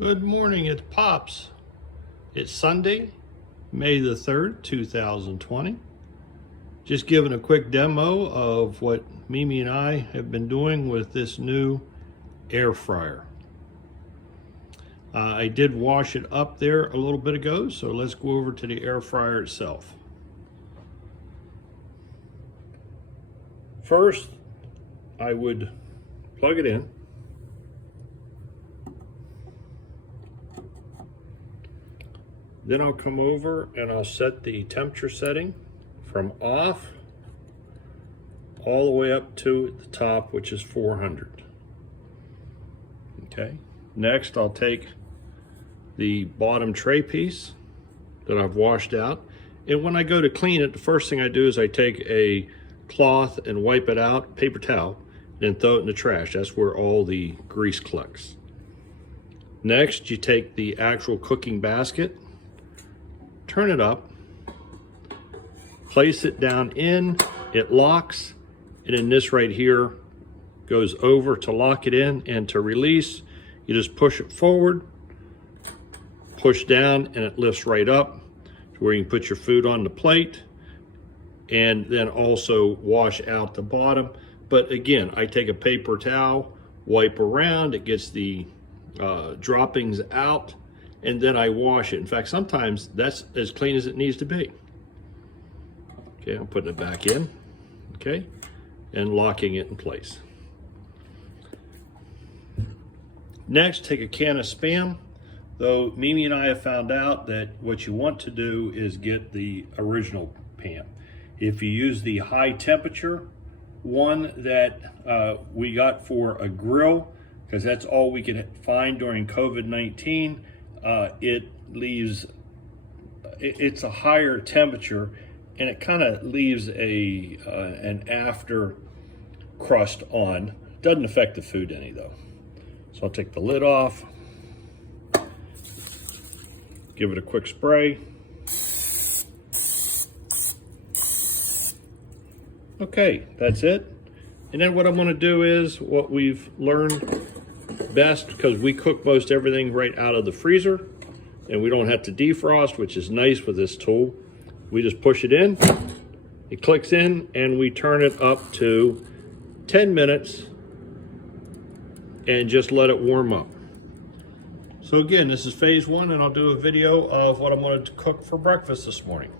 Good morning, it's Pops. It's Sunday, May the 3rd, 2020. Just giving a quick demo of what Mimi and I have been doing with this new air fryer. I did wash it up there a little bit ago, so let's go over to the air fryer itself. First, I would plug it in. Then I'll come over and I'll set the temperature setting from off all the way up to the top, which is 400. Okay. Next, I'll take the bottom tray piece that I've washed out. And when I go to clean it, the first thing I do is I take a cloth and wipe it out, paper towel, and throw it in the trash. That's where all the grease collects. Next, you take the actual cooking basket, turn it up, place it down in, it locks, and then this right here goes over to lock it in, and to release, you just push it forward, push down, and it lifts right up to where you can put your food on the plate, and then also wash out the bottom. But again, I take a paper towel, wipe around, it gets the droppings out, and then I wash it. In fact, sometimes that's as clean as it needs to be. Okay, I'm putting it back in, okay, and locking it in place. Next, take a can of Spam. Though Mimi and I have found out that what you want to do is get the original pan. If you use the high temperature one that we got for a grill, because that's all we could find during COVID-19, it's a higher temperature, and it kind of leaves an after crust on. Doesn't affect the food any though. So I'll take the lid off, give it a quick spray. Okay, that's it. And then what I'm going to do is what we've learned best, because we cook most everything right out of the freezer and we don't have to defrost, which is nice with this tool. We just push it in, it clicks in, and we turn it up to 10 minutes and just let it warm up. So again, this is phase one, and I'll do a video of what I'm going to cook for breakfast this morning.